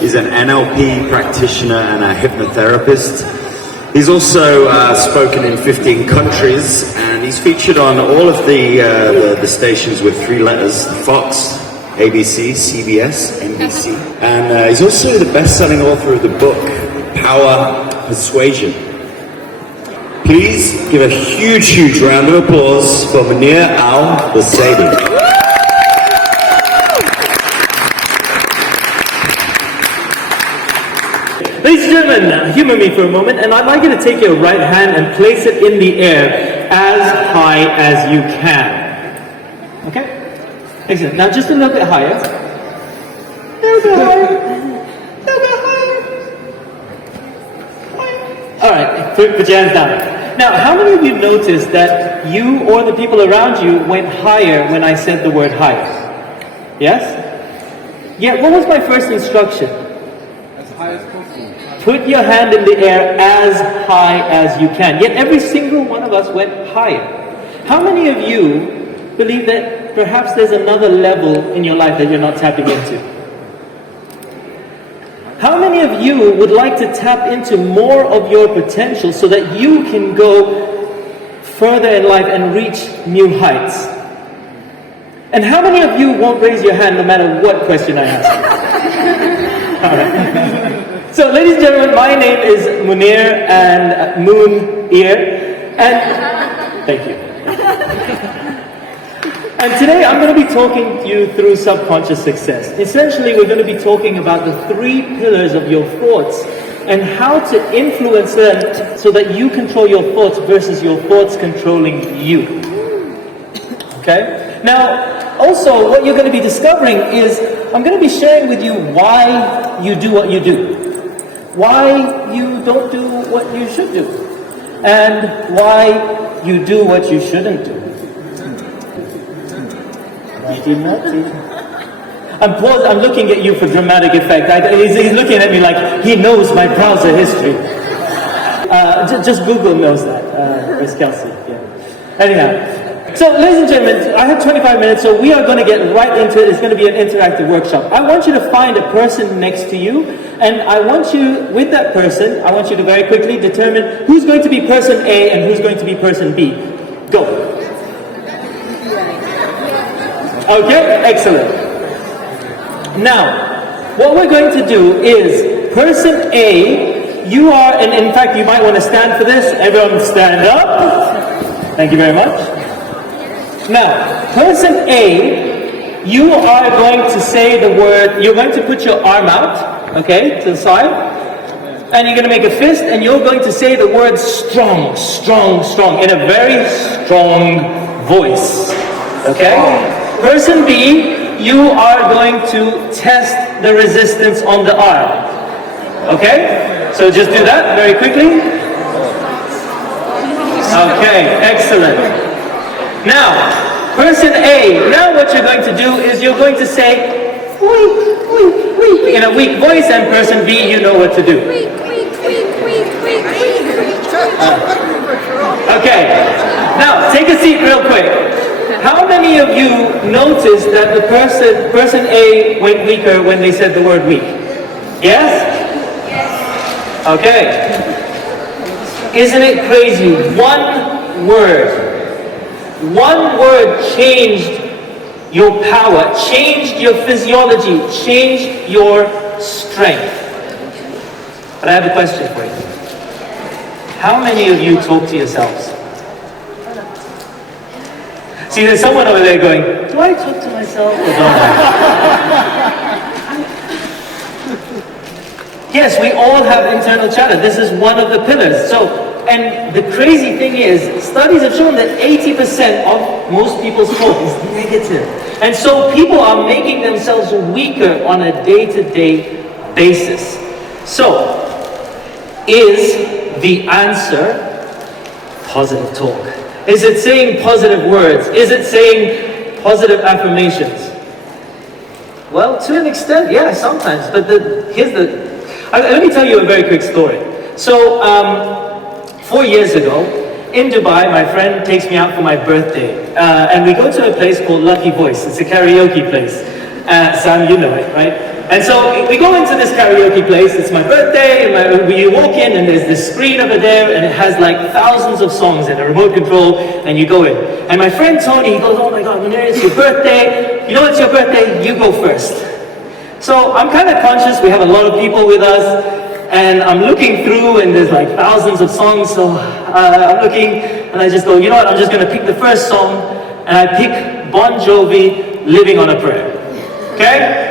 He's an NLP practitioner and a hypnotherapist. He's also spoken in 15 countries, and he's featured on all of the stations with 3 letters: Fox, ABC, CBS, NBC. And he's also the best-selling author of the book, Power Persuasion. Please give a huge, huge round of applause for Munir Al-Busaidi. Ladies and gentlemen, humor me for a moment, and I'd like you to take your right hand and place it in the air as high as you can. Okay? Excellent. Now just a little bit higher. A little bit higher. A little bit higher. Alright, put your hands down. Now, how many of you noticed that you or the people around you went higher when I said the word higher? Yes? Yeah, what was my first instruction? As high as possible. Put your hand in the air as high as you can. Yet every single one of us went higher. How many of you believe that perhaps there's another level in your life that you're not tapping into? How many of you would like to tap into more of your potential so that you can go further in life and reach new heights? And how many of you won't raise your hand no matter what question I ask? All right. So, ladies and gentlemen, my name is Munir and Moon Ear, and thank you. And today I'm going to be talking to you through subconscious success. Essentially, we're going to be talking about the 3 pillars of your thoughts and how to influence them so that you control your thoughts versus your thoughts controlling you. Okay? Now, also, what you're going to be discovering is I'm going to be sharing with you why you do what you do, why you don't do what you should do, and why you do what you shouldn't do. I'm looking at you for dramatic effect. He's looking at me like he knows my browser history. Just Google knows that. Where's Kelsey? Yeah. Anyhow, so ladies and gentlemen, I have 25 minutes, so we are going to get right into it. It's going to be an interactive workshop. I want you to find a person next to you, and I want you, with that person, I want you to very quickly determine who's going to be person A and who's going to be person B. Go. Okay, excellent. Now, what we're going to do is, person A, you are, and in fact you might want to stand for this, everyone stand up. Thank you very much. Now, person A, you are going to say the word, you're going to put your arm out, okay, to the side, and you're going to make a fist, and you're going to say the word strong, strong, strong, in a very strong voice, okay? Person B, you are going to test the resistance on the arm. Okay? So just do that very quickly. Okay, excellent. Now, person A, now what you're going to do is you're going to say, weak, weak, weak, in a weak voice, and person B, you know what to do. Okay, now take a seat real quick. How many of you noticed that the person A went weaker when they said the word weak? Yes? Yes. Okay. Isn't it crazy? One word changed your power, changed your physiology, changed your strength. But I have a question for you. How many of you talk to yourselves? See, there's someone over there going, do I talk to myself or don't I? Yes, we all have internal chatter. This is one of the pillars. So, and the crazy thing is, studies have shown that 80% of most people's talk is negative. And so people are making themselves weaker on a day-to-day basis. So, is the answer positive talk? Is it saying positive words? Is it saying positive affirmations? Well, to an extent, yeah, sometimes. But let me tell you a very quick story. So, 4 years ago, in Dubai, my friend takes me out for my birthday. And we go to a place called Lucky Voice. It's a karaoke place. Sam, you know it, right? And so we go into this karaoke place, it's my birthday, and we walk in and there's this screen over there and it has like thousands of songs and a remote control, and you go in. And my friend Tony, he goes, oh my God, Munir, it's your birthday. You know it's your birthday, you go first. So I'm kind of conscious, we have a lot of people with us, and I'm looking through and there's like thousands of songs, so I'm looking and I just go, you know what, I'm just going to pick the first song, and I pick Bon Jovi, Living on a Prayer. Okay?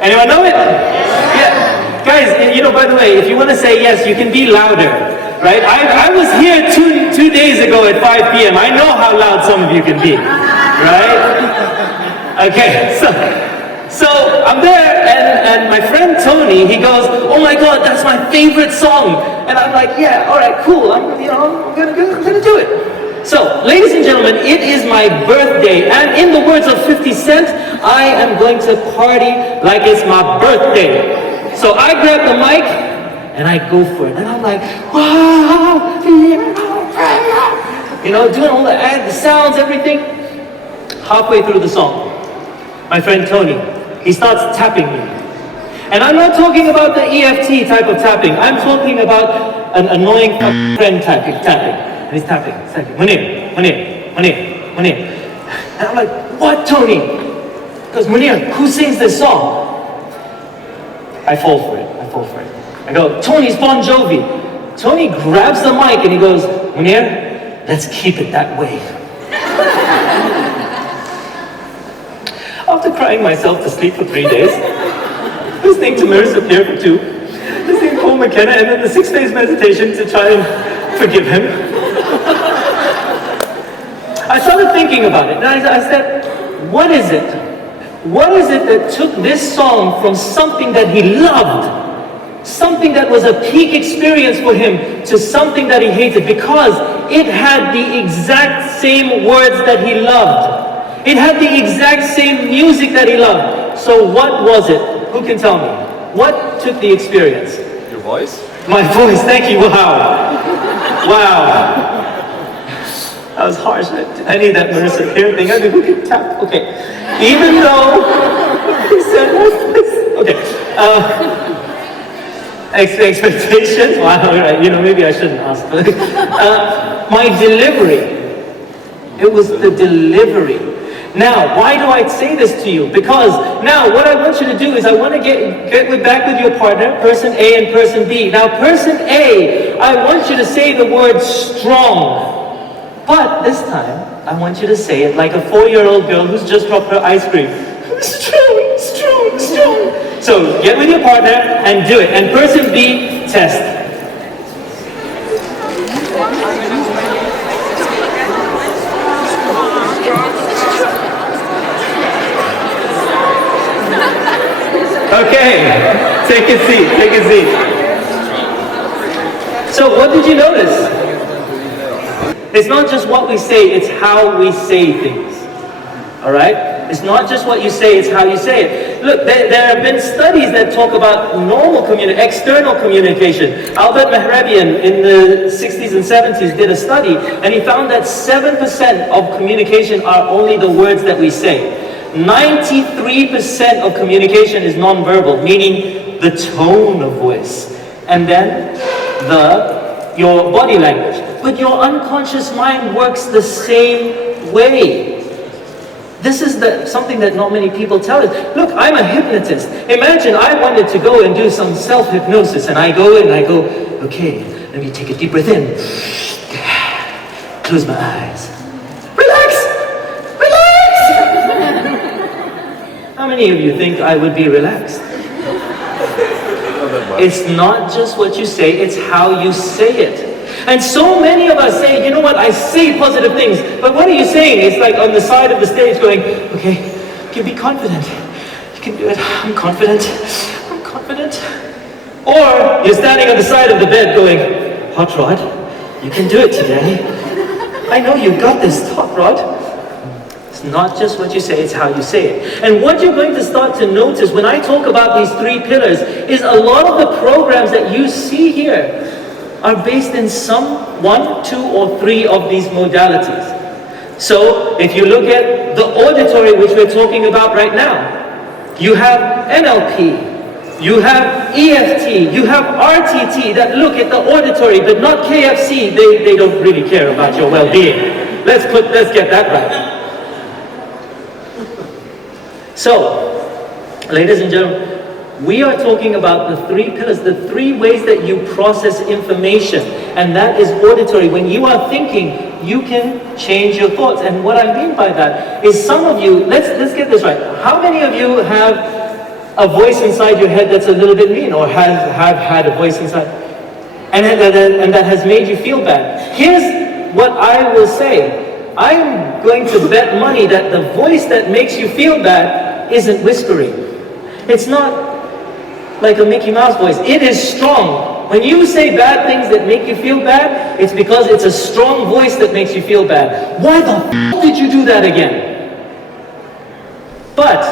Anyone know it? Yeah. Guys, you know, by the way, if you want to say yes, you can be louder, right? I was here two days ago at 5 p.m. I know how loud some of you can be, right? Okay, so I'm there, and my friend Tony, he goes, oh my God, that's my favorite song. And I'm like, yeah, all right, cool, I'm gonna do it. So, ladies and gentlemen, it is my birthday, and in the words of 50 Cent, I am going to party like it's my birthday. So I grab the mic, and I go for it, and I'm like, wow, you know, doing all the sounds, everything. Halfway through the song, my friend Tony, he starts tapping me. And I'm not talking about the EFT type of tapping, I'm talking about an annoying friend tapping. And he's tapping, Munir. And I'm like, what, Tony? He goes, Munir, who sings this song? I fall for it. I go, Tony's Bon Jovi. Tony grabs the mic and he goes, Munir, let's keep it that way. After crying myself to sleep for 3 days, listening to Marissa Peer for 2, listening to Paul McKenna, and then the 6 days meditation to try and forgive him, I started thinking about it, and I said, what is it? What is it that took this song from something that he loved, something that was a peak experience for him, to something that he hated? Because it had the exact same words that he loved. It had the exact same music that he loved. So what was it? Who can tell me? What took the experience? Your voice? My voice, thank you, wow. Wow. That was harsh. I need that Marissa Peer thing. I mean, who can tap? Okay. Even though he said, okay. Expectations? Wow, right. You know, maybe I shouldn't ask. My delivery. It was the delivery. Now, why do I say this to you? Because now what I want you to do is I want to get back with your partner, person A and person B. Now, person A, I want you to say the word strong. But this time, I want you to say it like a 4-year-old girl who's just dropped her ice cream. Strong, strong, strong. So get with your partner and do it. And person B, test. Okay, take a seat. So what did you notice? It's not just what we say, it's how we say things. Alright? It's not just what you say, it's how you say it. Look, there have been studies that talk about normal external communication. Albert Mehrabian in the 60s and 70s did a study, and he found that 7% of communication are only the words that we say. 93% of communication is non-verbal, meaning the tone of voice. And then your body language. But your unconscious mind works the same way. This is something that not many people tell us. Look, I'm a hypnotist. Imagine I wanted to go and do some self-hypnosis, and I go in and I go, okay, let me take a deep breath in. Close my eyes. Relax! How many of you think I would be relaxed? It's not just what you say, it's how you say it. And so many of us say, you know what, I say positive things, but what are you saying? It's like on the side of the stage going, okay, you can be confident. You can do it. I'm confident. Or you're standing on the side of the bed going, Hot Rod, you can do it today. I know you've got this, Hot Rod. It's not just what you say, it's how you say it. And what you're going to start to notice when I talk about these 3 pillars is a lot of the programs that you see here are based in some 1, 2, or 3 of these modalities. So if you look at the auditory, which we're talking about right now, you have NLP, You have EFT, you have RTT that look at the auditory, but not KFC. They don't really care about your well-being. Let's get that right. So, ladies and gentlemen, we are talking about the three pillars, the three ways that you process information, and that is auditory. When you are thinking, you can change your thoughts. And what I mean by that is some of you, let's get this right. How many of you have a voice inside your head that's a little bit mean, or have had a voice inside, and that has made you feel bad? Here's what I will say. I'm going to bet money that the voice that makes you feel bad isn't whispering. It's not like a Mickey Mouse voice. It is strong. When you say bad things that make you feel bad, it's because it's a strong voice that makes you feel bad. Why the f*** did you do that again? But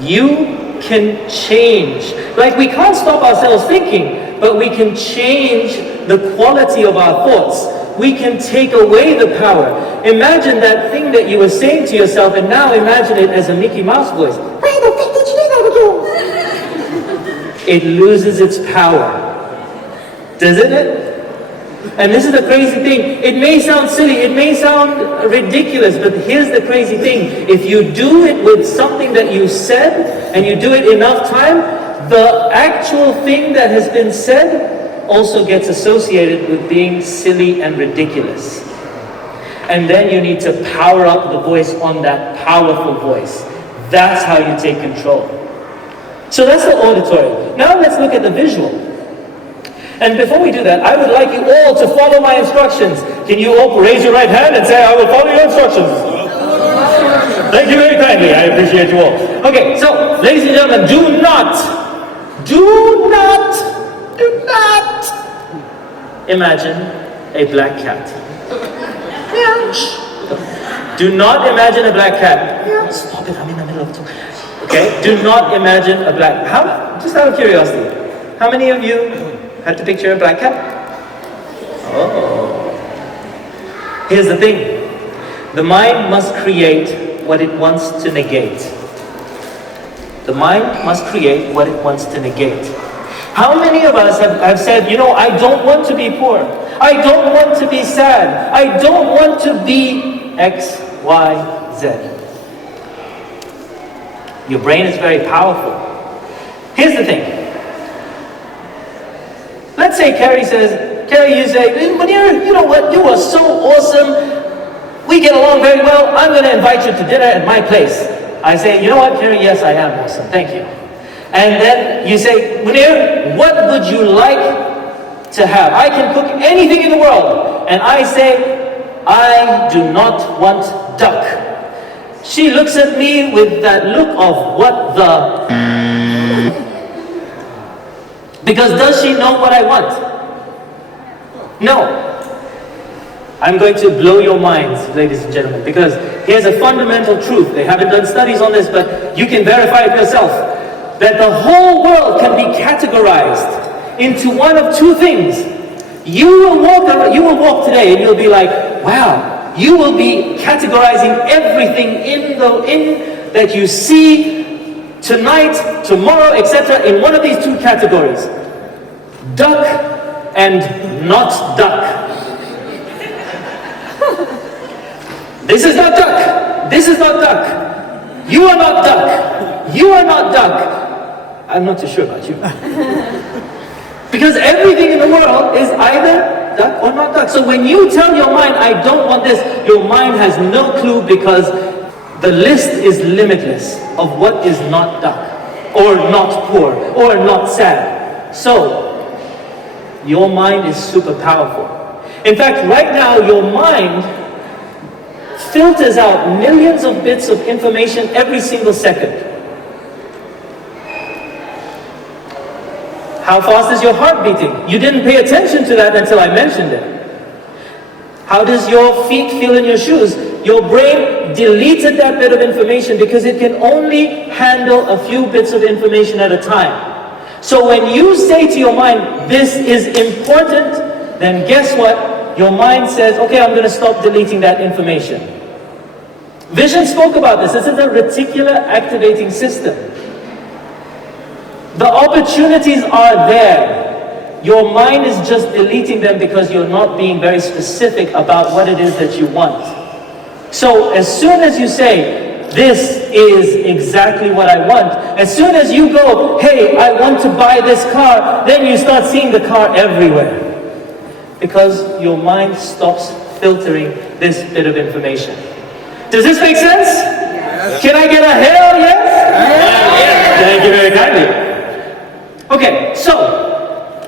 you can change. Like, we can't stop ourselves thinking, but we can change the quality of our thoughts. We can take away the power. Imagine that thing that you were saying to yourself, and now imagine it as a Mickey Mouse voice. Why the f*** did you do that again? It loses its power. Doesn't it? And this is the crazy thing. It may sound silly, it may sound ridiculous, but here's the crazy thing. If you do it with something that you said, and you do it enough time, the actual thing that has been said also gets associated with being silly and ridiculous. And then you need to power up the voice on that powerful voice. That's how you take control. So that's the auditory. Now let's look at the visual. And before we do that, I would like you all to follow my instructions. Can you all raise your right hand and say, I will follow your instructions? Thank you very kindly. I appreciate you all. Okay, so ladies and gentlemen, do not imagine a black cat. Do not imagine a black cat. Stop it, I'm in the middle of talk. Okay, do not imagine a black, just out of curiosity, how many of you had to picture a black cat? Oh. Here's the thing. The mind must create what it wants to negate. The mind must create what it wants to negate. How many of us have said, you know, I don't want to be poor. I don't want to be sad. I don't want to be X, Y, Z. Your brain is very powerful. Here's the thing. Let's say Carrie, you say, Munir, you know what, you are so awesome. We get along very well. I'm going to invite you to dinner at my place. I say, you know what, Carrie, yes, I am awesome. Thank you. And then you say, Munir, what would you like to have? I can cook anything in the world. And I say, I do not want duck. She looks at me with that look of what the... Because does she know what I want? No. I'm going to blow your minds, ladies and gentlemen, because here's a fundamental truth. They haven't done studies on this, but you can verify it yourself. That the whole world can be categorized into one of two things. You will walk today and you'll be like, wow, you will be categorizing everything in that you see tonight, tomorrow, etc. in one of these two categories. Duck and not duck. This is not duck. This is not duck. You are not duck. You are not duck. I'm not too sure about you. Because everything in the world is either duck or not duck. So when you tell your mind, I don't want this, your mind has no clue, because the list is limitless of what is not duck, or not poor, or not sad. So, your mind is super powerful. In fact, right now, your mind filters out millions of bits of information every single second. How fast is your heart beating? You didn't pay attention to that until I mentioned it. How does your feet feel in your shoes? Your brain deleted that bit of information because it can only handle a few bits of information at a time. So when you say to your mind, this is important, then guess what? Your mind says, okay, I'm going to stop deleting that information. Vision spoke about this. This is a reticular activating system. The opportunities are there. Your mind is just deleting them because you're not being very specific about what it is that you want. So as soon as you say, this is exactly what I want, as soon as you go, hey, I want to buy this car, then you start seeing the car everywhere. Because your mind stops filtering this bit of information. Does this make sense? Yes. Can I get a hell yes? Yes. Thank you very kindly. Okay, so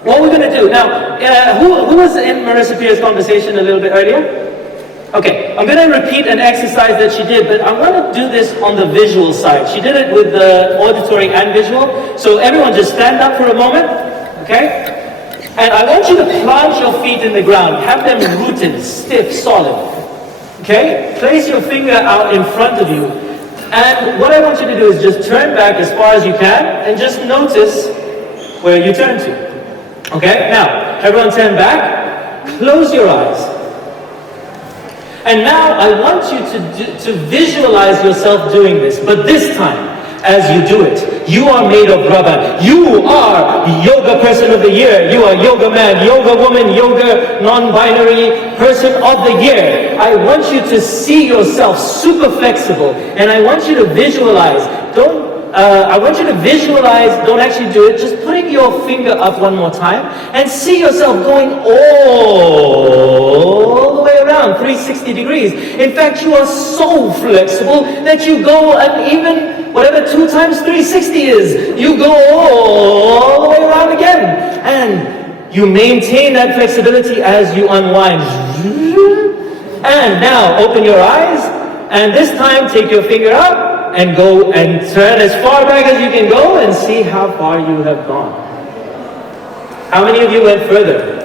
what we're going to do now, who was in Marissa Peer's conversation a little bit earlier? Okay, I'm going to repeat an exercise that she did, but I want to do this on the visual side. She did it with the auditory and visual. So everyone just stand up for a moment, okay? And I want you to plant your feet in the ground. Have them rooted, stiff, solid. Okay? Place your finger out in front of you. And what I want you to do is just turn back as far as you can and just notice where you turn to. Okay? Now, everyone turn back. Close your eyes. And now I want you to visualize yourself doing this. But this time, as you do it, you are made of rubber. You are yoga person of the year. You are yoga man, yoga woman, yoga non-binary person of the year. I want you to see yourself super flexible. And I want you to visualize. I want you to visualize, don't actually do it, just putting your finger up one more time and see yourself going all the way around, 360 degrees. In fact, you are so flexible that you go and even whatever 2 times 360 is, you go all the way around again. And you maintain that flexibility as you unwind. And now open your eyes, and this time take your finger up and go and turn as far back as you can go and see how far you have gone. How many of you went further?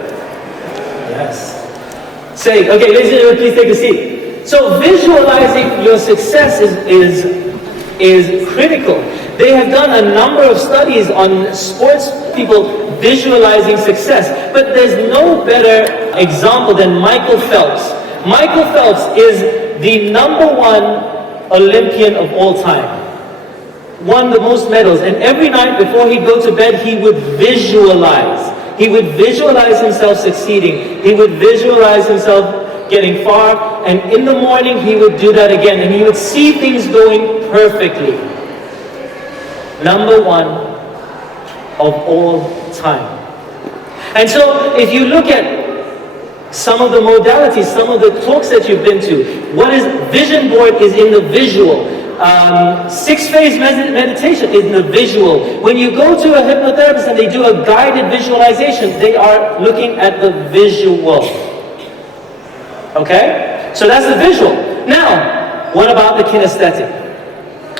Yes. Say, okay, ladies and gentlemen, please take a seat. So visualizing your success is critical. They have done a number of studies on sports people visualizing success, but there's no better example than Michael Phelps. Michael Phelps is the #1 Olympian of all time. Won the most medals, and every night before he'd go to bed, he would visualize. He would visualize himself succeeding. He would visualize himself getting far, and in the morning he would do that again, and he would see things going perfectly. #1 of all time. And so if you look at some of the modalities, some of the talks that you've been to, what is vision board is in the visual. 6-phase meditation is in the visual. When you go to a hypnotherapist and they do a guided visualization, they are looking at the visual. Okay? So that's the visual. Now, what about the kinesthetic?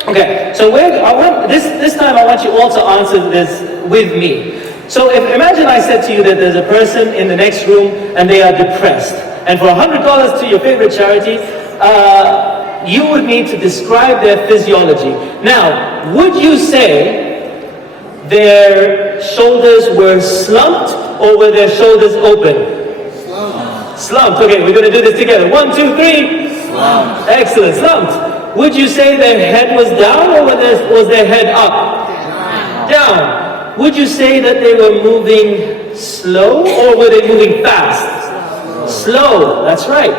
Okay, so this time I want you all to answer this with me. So imagine I said to you that there's a person in the next room and they are depressed. And for $100 to your favorite charity, you would need to describe their physiology. Now, would you say their shoulders were slumped or were their shoulders open? Slumped. Slumped. Okay, we're going to do this together. 1, 2, 3. Slumped. Excellent. Slumped. Would you say their head was down or was their head up? Down. Would you say that they were moving slow or were they moving fast? Slow, that's right.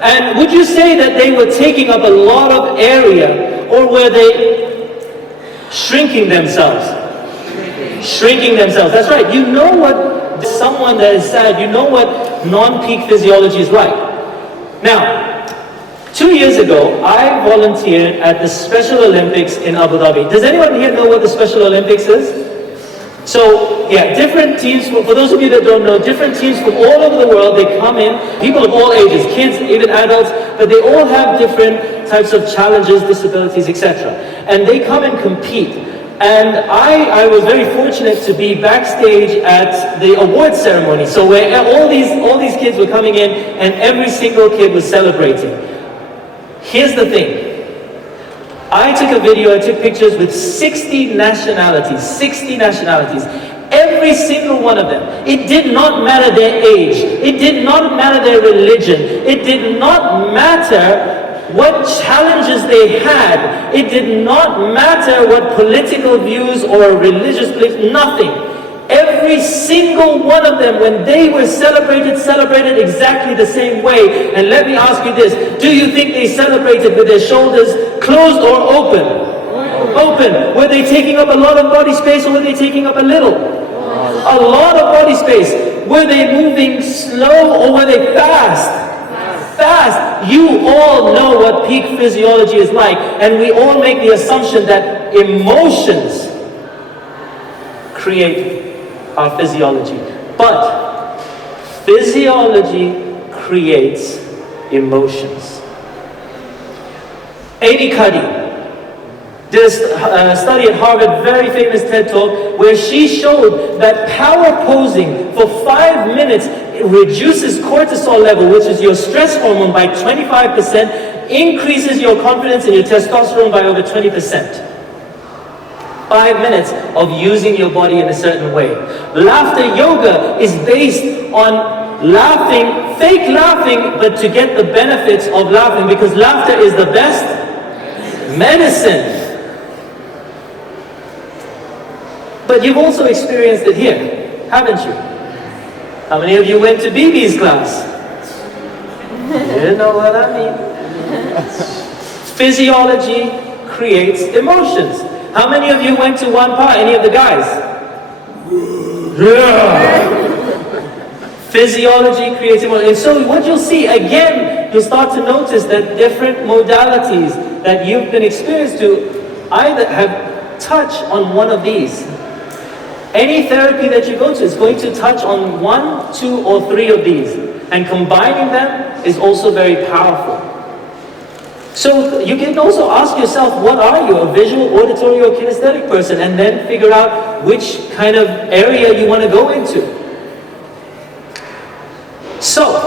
And would you say that they were taking up a lot of area or were they shrinking themselves? Shrinking themselves, that's right. You know what someone that is sad, you know what non-peak physiology is like. Now, 2 years ago, I volunteered at the Special Olympics in Abu Dhabi. Does anyone here know what the Special Olympics is? So, yeah, different teams, for those of you that don't know, different teams from all over the world, they come in, people of all ages, kids, even adults, but they all have different types of challenges, disabilities, etc. And they come and compete. And I was very fortunate to be backstage at the award ceremony. So where all these kids were coming in and every single kid was celebrating. Here's the thing. I took a video, I took pictures with 60 nationalities, every single one of them. It did not matter their age, it did not matter their religion, it did not matter what challenges they had. It did not matter what political views or religious beliefs, nothing. Every single one of them, when they were celebrated exactly the same way. And let me ask you this, do you think they celebrated with their shoulders closed or open? Open. Were they taking up a lot of body space or were they taking up a little? A lot of body space. Were they moving slow or were they fast? Fast. You all know what peak physiology is like, and we all make the assumption that emotions create our physiology. But physiology creates emotions. Amy Cuddy did a study at Harvard, very famous TED Talk, where she showed that power posing for 5 minutes reduces cortisol level, which is your stress hormone, by 25%, increases your confidence and your testosterone by over 20%. 5 minutes of using your body in a certain way. Laughter yoga is based on laughing, fake laughing, but to get the benefits of laughing, because laughter is the best medicine. But you've also experienced it here, haven't you? How many of you went to BB's class? You know what I mean. Physiology creates emotions. How many of you went to one part? Any of the guys? Yeah. Physiology creates emotions. And so what you'll see, again, you'll start to notice that different modalities that you've been exposed to either have touch on one of these. Any therapy that you go to is going to touch on 1, 2, or 3 of these. And combining them is also very powerful. So you can also ask yourself, what are you, a visual, auditory, or kinesthetic person? And then figure out which kind of area you want to go into. So,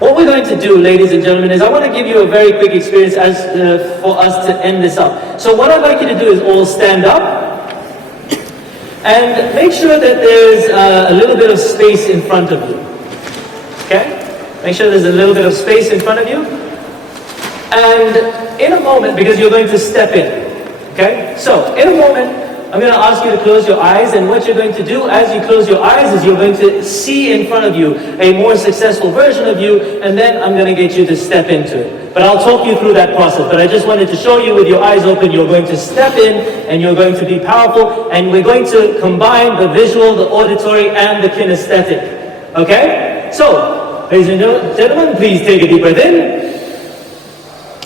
what we're going to do, ladies and gentlemen, is I want to give you a very quick experience for us to end this up. So what I'd like you to do is all stand up. And make sure that there's a little bit of space in front of you. Okay? Make sure there's a little bit of space in front of you. And in a moment, because you're going to step in, okay? So, in a moment, I'm going to ask you to close your eyes, and what you're going to do as you close your eyes is you're going to see in front of you a more successful version of you, and then I'm going to get you to step into it. But I'll talk you through that process. But I just wanted to show you with your eyes open, you're going to step in, and you're going to be powerful, and we're going to combine the visual, the auditory, and the kinesthetic. Okay? So, ladies and gentlemen, please take a deep breath in.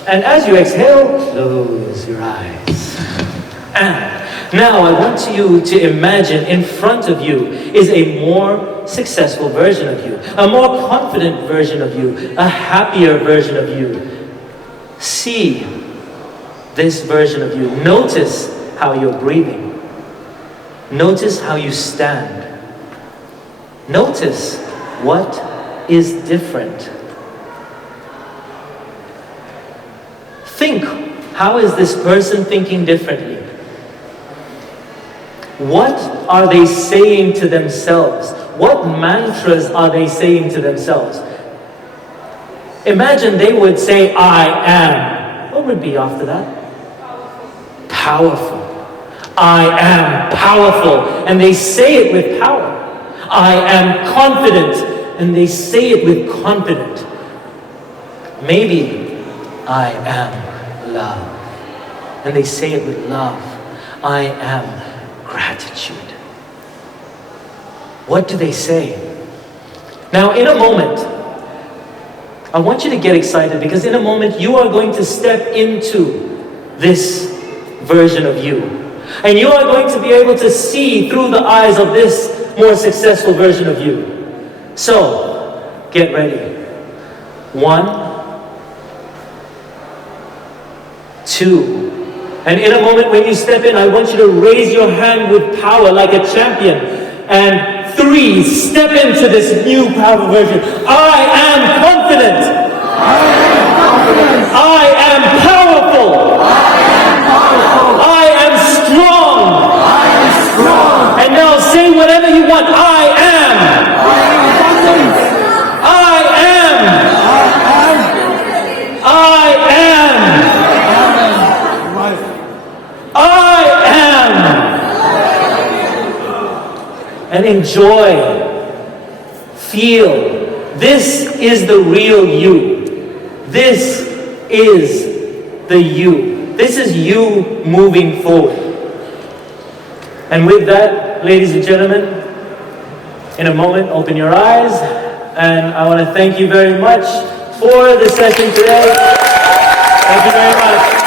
And as you exhale, close your eyes. And now I want you to imagine in front of you is a more successful version of you, a more confident version of you, a happier version of you. See this version of you. Notice how you're breathing. Notice how you stand. Notice what is different. Think, how is this person thinking differently? What are they saying to themselves? What mantras are they saying to themselves? Imagine they would say, I am. What would be after that? Powerful. I am powerful. And they say it with power. I am confident. And they say it with confidence. Maybe I am love. And they say it with love. I am gratitude. What do they say? Now, in a moment, I want you to get excited, because in a moment you are going to step into this version of you. And you are going to be able to see through the eyes of this more successful version of you. So, get ready. 1, 2. And in a moment when you step in, I want you to raise your hand with power like a champion. And 3, step into this new powerful version. I am confident. I am confident. I am powerful. I am powerful. I am strong. I am strong. And now say whatever you want. I am. I am confident. I am. I am. I and enjoy. Feel. This is the real you. This is the you. This is you moving forward. And with that, ladies and gentlemen, in a moment, open your eyes. And I want to thank you very much for the session today. Thank you very much.